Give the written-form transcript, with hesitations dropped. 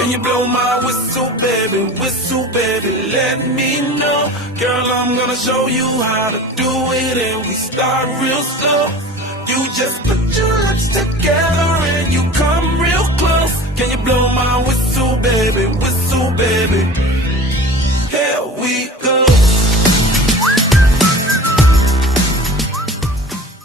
Can you blow my whistle, baby, let me know. Girl, I'm gonna show you how to do it, and we start real slow. You just put your lips together and you come real close. Can you blow my whistle, baby,